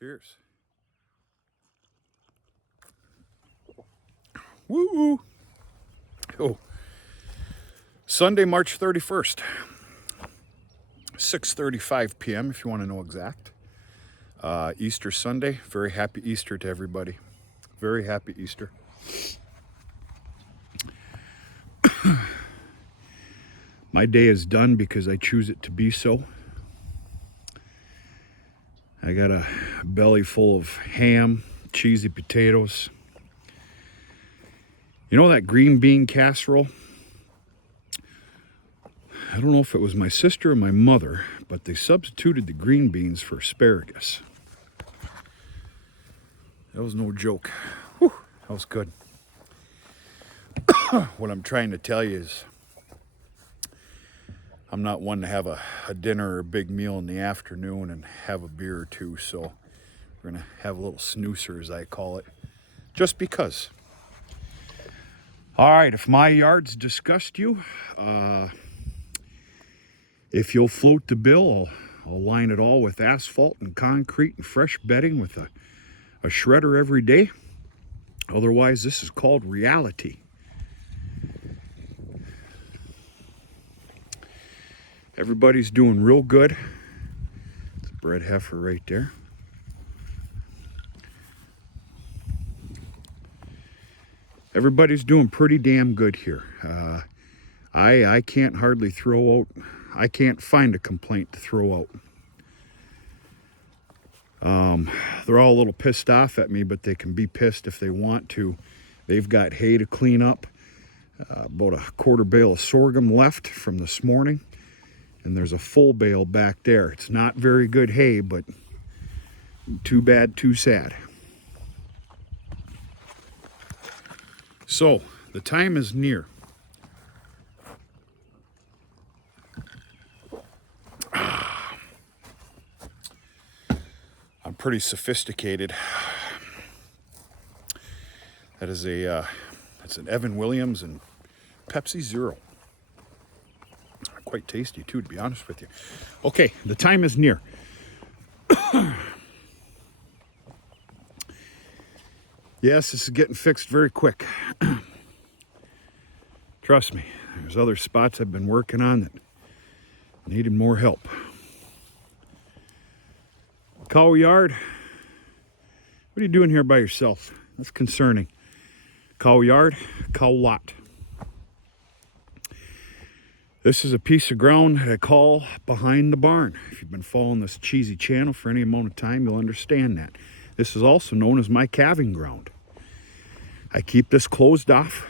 Cheers. Woo! Oh, Sunday, March 31st, 6:35 p.m. if you want to know exact. Easter Sunday. Very happy Easter to everybody. Very happy Easter. My day is done because I choose it to be so. I got a belly full of ham, cheesy potatoes. You know that green bean casserole? I don't know if it was my sister or my mother, but they substituted the green beans for asparagus. That was no joke. Whew, that was good. What I'm trying to tell you is I'm not one to have a dinner or a big meal in the afternoon and have a beer or two, so we're going to have a little snoozer, as I call it, just because. All right, if my yards disgust you, if you'll float the bill, I'll line it all with asphalt and concrete and fresh bedding with a shredder every day. Otherwise, this is called reality. Everybody's doing real good. It's a bred heifer right there. Everybody's doing pretty damn good here. I can't hardly throw out, I can't find a complaint to throw out. They're all a little pissed off at me, but they can be pissed if they want to. They've got hay to clean up, about a quarter bale of sorghum left from this morning, and there's a full bale back there. It's not very good hay, but too bad, too sad. So, the time is near. I'm pretty sophisticated. That is that's an Evan Williams and Pepsi Zero. Quite tasty too, to be honest with you. Okay, the time is near. Yes, this is getting fixed very quick. Trust me, there's other spots I've been working on that needed more help. Cow yard. What are you doing here by yourself? That's concerning. Cow yard, cow lot. This is a piece of ground that I call behind the barn. If you've been following this cheesy channel for any amount of time, you'll understand that. This is also known as my calving ground. I keep this closed off.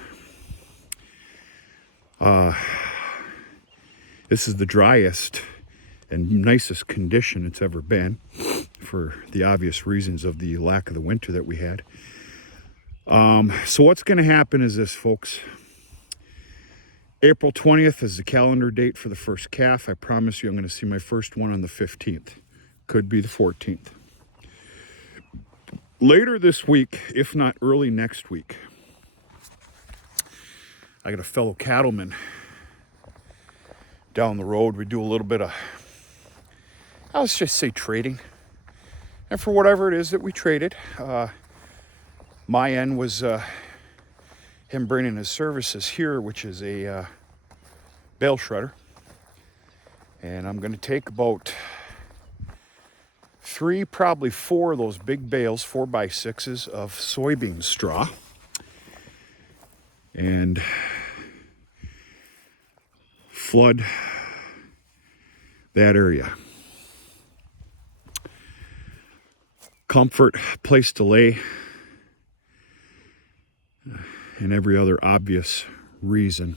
This is the driest and nicest condition it's ever been, for the obvious reasons of the lack of the winter that we had. So what's going to happen is this, folks. April 20th is the calendar date for the first calf. I promise you I'm going to see my first one on the 15th. Could be the 14th. Later this week, if not early next week, I got a fellow cattleman down the road. We do a little bit of, let's just say, trading. And for whatever it is that we traded, my end was him bringing his services here, which is a bale shredder. And I'm going to take about 3, probably 4 of those big bales, 4x6s of soybean straw, and flood that area. Comfort, place to lay, and every other obvious reason.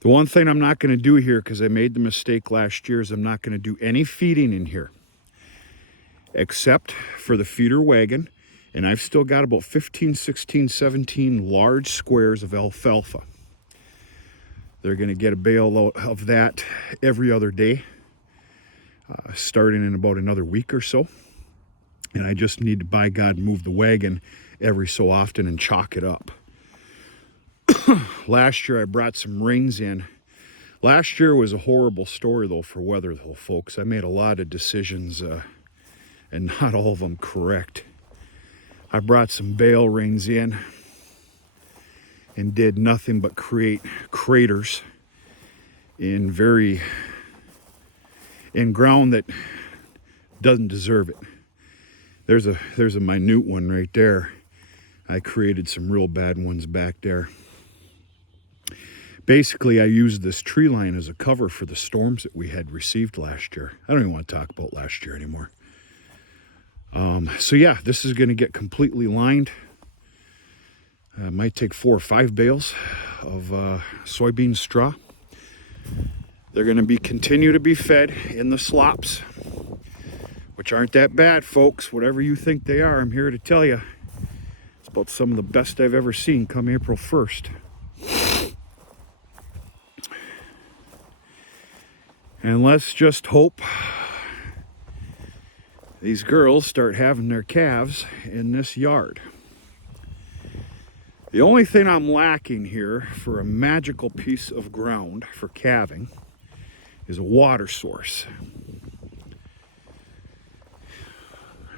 The one thing I'm not going to do here, because I made the mistake last year, is I'm not going to do any feeding in here, except for the feeder wagon, and I've still got about 15, 16, 17 large squares of alfalfa. They're going to get a bale of that every other day, starting in about another week or so. And I just need to, by God, move the wagon every so often and chalk it up. Last year I brought some rains in. Last year was a horrible story, though, for weather, though, folks. I made a lot of decisions and not all of them correct. I brought some bale rings in and did nothing but create craters in ground that doesn't deserve it. There's a minute one right there. I created some real bad ones back there. Basically, I used this tree line as a cover for the storms that we had received last year. I don't even want to talk about last year anymore. So yeah, this is going to get completely lined. Might take 4 or 5 bales of soybean straw. They're going to continue to be fed in the slops, which aren't that bad, folks. Whatever you think they are, I'm here to tell you, it's about some of the best I've ever seen come April 1st. And let's just hope these girls start having their calves in this yard. The only thing I'm lacking here for a magical piece of ground for calving is a water source.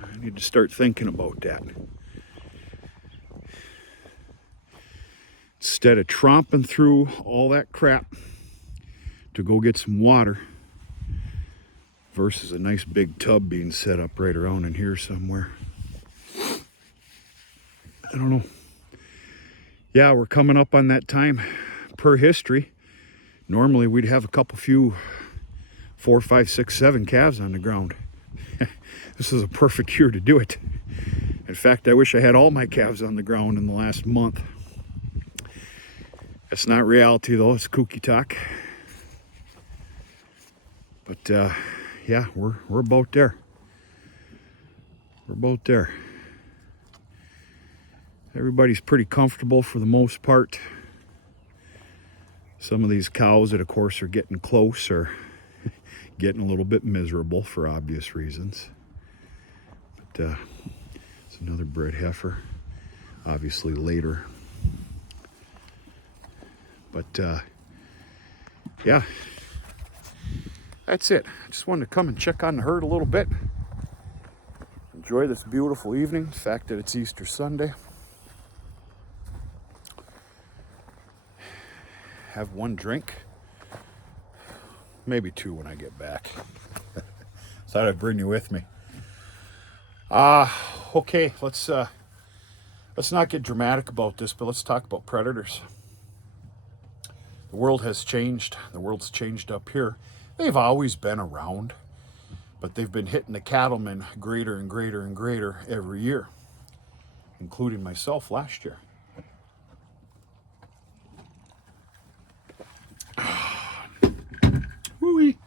I need to start thinking about that. Instead of tromping through all that crap to go get some water versus a nice big tub being set up right around in here somewhere. I don't know. Yeah, we're coming up on that time per history. Normally we'd have a few 4, 5, 6, 7 calves on the ground. This is a perfect year to do it. In fact, I wish I had all my calves on the ground in the last month. That's not reality though, it's kooky talk. But yeah, we're about there. We're about there. Everybody's pretty comfortable for the most part. Some of these cows that of course are getting close are getting a little bit miserable for obvious reasons. But it's another bred heifer, obviously later. But yeah, that's it. I just wanted to come and check on the herd a little bit. Enjoy this beautiful evening, the fact that it's Easter Sunday. Have one drink, maybe 2 when I get back. Thought I'd bring you with me. Okay, let's not get dramatic about this, but let's talk about predators. The world has changed. The world's changed up here. They've always been around, but they've been hitting the cattlemen greater and greater and greater every year, including myself last year. Woo-wee.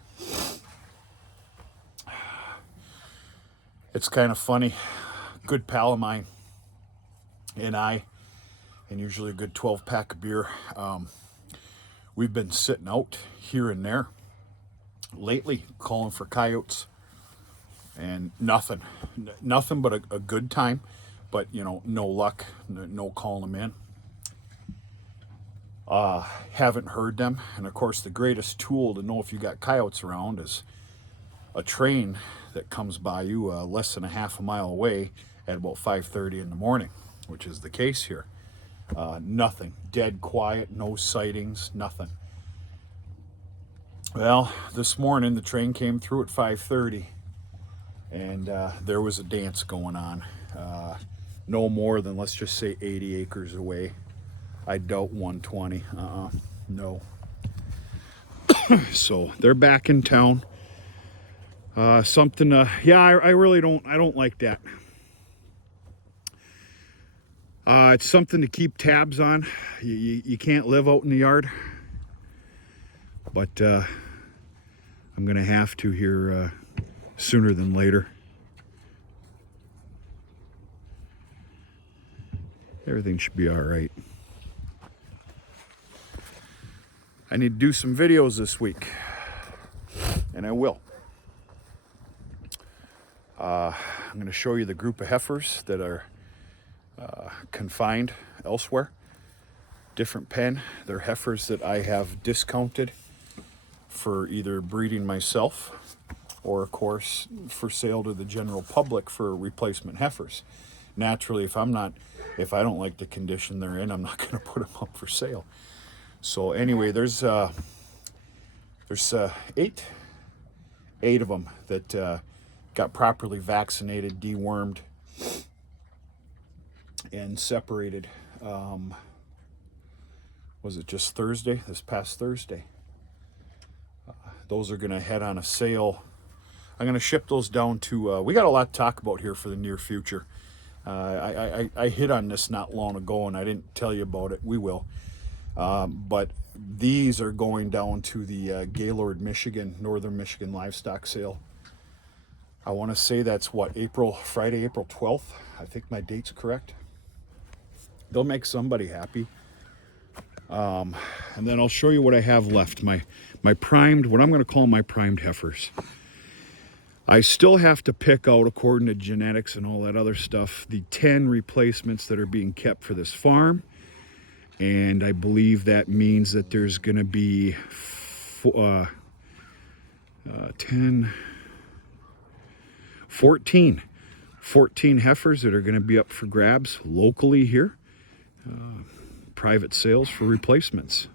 It's kind of funny. A good pal of mine and I, and usually a good 12-pack of beer, we've been sitting out here and there lately calling for coyotes, and nothing but a good time, but you know, no luck, no calling them in. Haven't heard them, and of course the greatest tool to know if you got coyotes around is a train that comes by you less than a half a mile away at about 5:30 in the morning, which is the case here. Nothing, dead quiet, no sightings, nothing. Well, this morning the train came through at 5:30, and there was a dance going on. No more than, let's just say, 80 acres away. I doubt 120. No. So they're back in town. Something. Yeah, I really don't like that. It's something to keep tabs on. You can't live out in the yard, but I'm gonna have to here sooner than later. Everything should be all right. I need to do some videos this week, and I will. I'm going to show you the group of heifers that are confined elsewhere. Different pen. They're heifers that I have discounted for either breeding myself or of course for sale to the general public for replacement heifers. Naturally, if I don't like the condition they're in, I'm not going to put them up for sale. So anyway, there's eight of them that got properly vaccinated, dewormed, and separated. Was it just Thursday? This past Thursday. Those are going to head on a sale. I'm going to ship those down to, we got a lot to talk about here for the near future. I hit on this not long ago and I didn't tell you about it. We will. But these are going down to the Gaylord, Michigan, Northern Michigan livestock sale. I want to say that's what, Friday, April 12th. I think my date's correct. They'll make somebody happy. And then I'll show you what I have left. My primed, what I'm going to call my primed heifers. I still have to pick out, according to genetics and all that other stuff, the 10 replacements that are being kept for this farm. And I believe that means that there's going to be 14 heifers that are going to be up for grabs locally here. Private sales for replacements.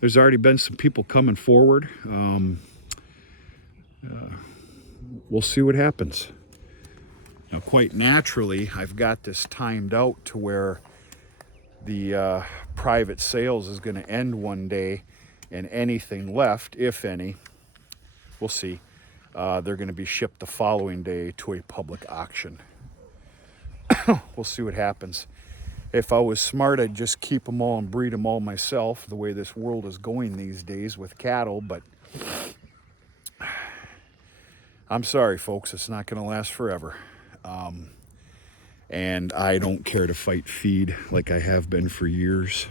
There's already been some people coming forward. We'll see what happens. Now, quite naturally, I've got this timed out to where the private sales is going to end one day, and anything left, if any, we'll see, they're going to be shipped the following day to a public auction. We'll see what happens. If I was smart, I'd just keep them all and breed them all myself, the way this world is going these days with cattle, but I'm sorry, folks, it's not going to last forever. And I don't care to fight feed like I have been for years.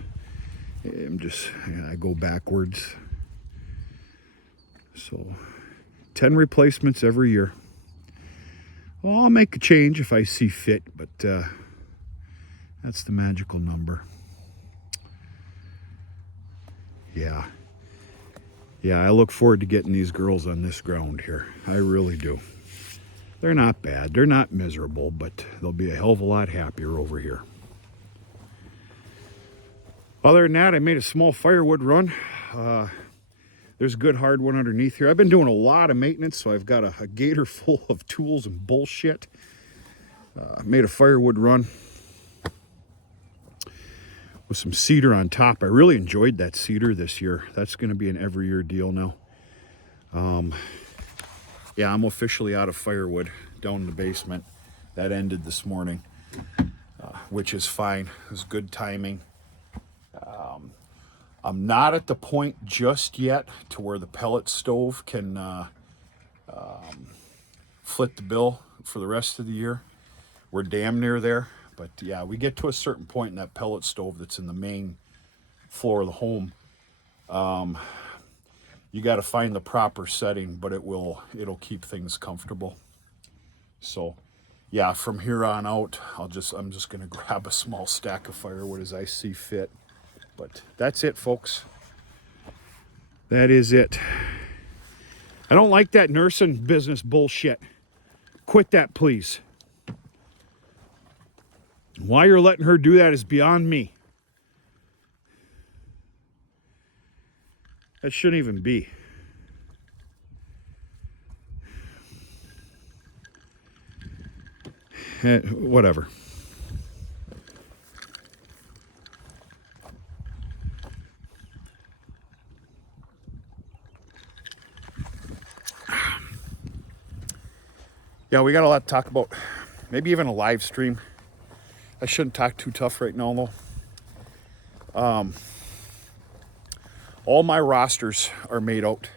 I go backwards. So 10 replacements every year. Well, I'll make a change if I see fit, but that's the magical number. Yeah, I look forward to getting these girls on this ground here. I really do. They're not bad. They're not miserable, but they'll be a hell of a lot happier over here. Other than that, I made a small firewood run. There's a good hard one underneath here. I've been doing a lot of maintenance, so I've got a gator full of tools and bullshit. Made a firewood run with some cedar on top. I really enjoyed that cedar this year. That's going to be an every year deal now. Yeah, I'm officially out of firewood down in the basement. That ended this morning, which is fine. It was good timing. I'm not at the point just yet to where the pellet stove can foot the bill for the rest of the year. We're damn near there. But yeah, we get to a certain point in that pellet stove that's in the main floor of the home. You got to find the proper setting, but it'll keep things comfortable. So yeah, from here on out, I'm just going to grab a small stack of firewood as I see fit. But that's it, folks. That is it. I don't like that nursing business bullshit. Quit that, please. Why you're letting her do that is beyond me. That shouldn't even be. Whatever. Yeah, we got a lot to talk about. Maybe even a live stream. I shouldn't talk too tough right now, though. All my rosters are made out.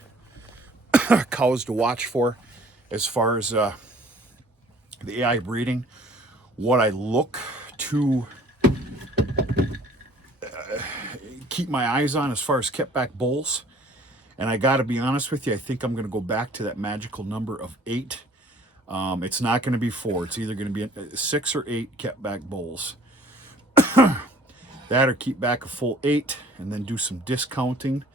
Cows to watch for as far as the AI breeding. What I look to keep my eyes on as far as kept back bulls. And I got to be honest with you, I think I'm going to go back to that magical number of 8. It's not going to be 4. It's either going to be 6 or 8 kept back bulls. That or keep back a full 8 and then do some discounting.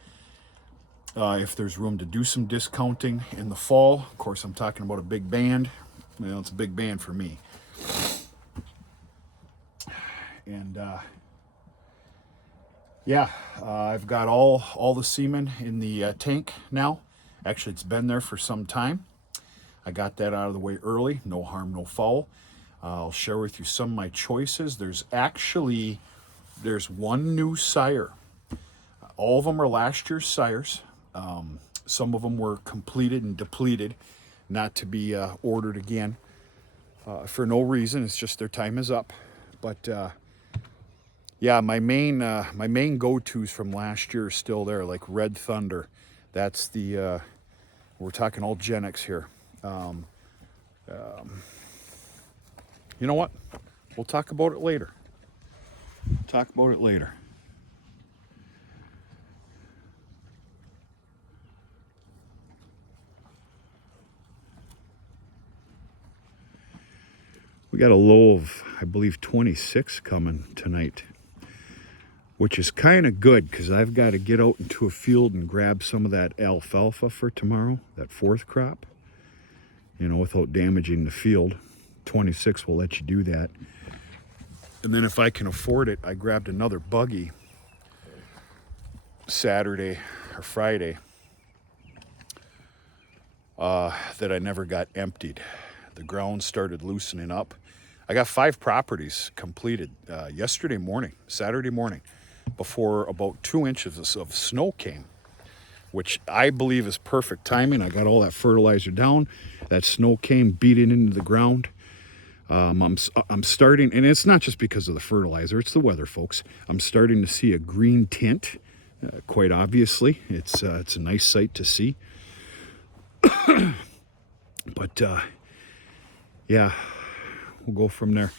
If there's room to do some discounting in the fall, of course, I'm talking about a big band. Well, it's a big band for me. And yeah, I've got all the semen in the tank now. Actually, it's been there for some time. I got that out of the way early. No harm, no foul. I'll share with you some of my choices. There's one new sire. All of them are last year's sires. Some of them were completed and depleted, not to be ordered again for no reason. It's just their time is up. But yeah, my main go-tos from last year are still there, like Red Thunder. That's the we're talking all Gen X here. You know what? We'll talk about it later. Talk about it later. We got a low of, I believe, 26 coming tonight, which is kind of good because I've got to get out into a field and grab some of that alfalfa for tomorrow, that fourth crop, you know, without damaging the field. 26 will let you do that. And then if I can afford it, I grabbed another buggy Saturday or Friday that I never got emptied. The ground started loosening up. I got 5 properties completed yesterday morning, Saturday morning, before about 2 inches of snow came, which I believe is perfect timing. I got all that fertilizer down. That snow came, beat it into the ground. I'm starting, and it's not just because of the fertilizer, it's the weather, folks. I'm starting to see a green tint, quite obviously. It's a nice sight to see. But yeah, we'll go from there.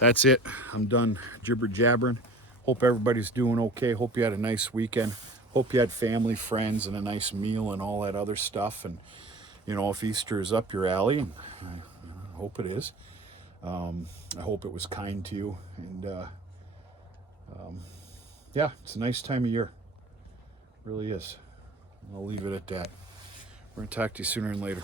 That's it. I'm done jibber jabbering. Hope everybody's doing okay. Hope you had a nice weekend. Hope you had family, friends, and a nice meal and all that other stuff. And, you know, if Easter is up your alley, and I hope it is, I hope it was kind to you. And, yeah, it's a nice time of year. It really is. I'll leave it at that. We're going to talk to you sooner and later.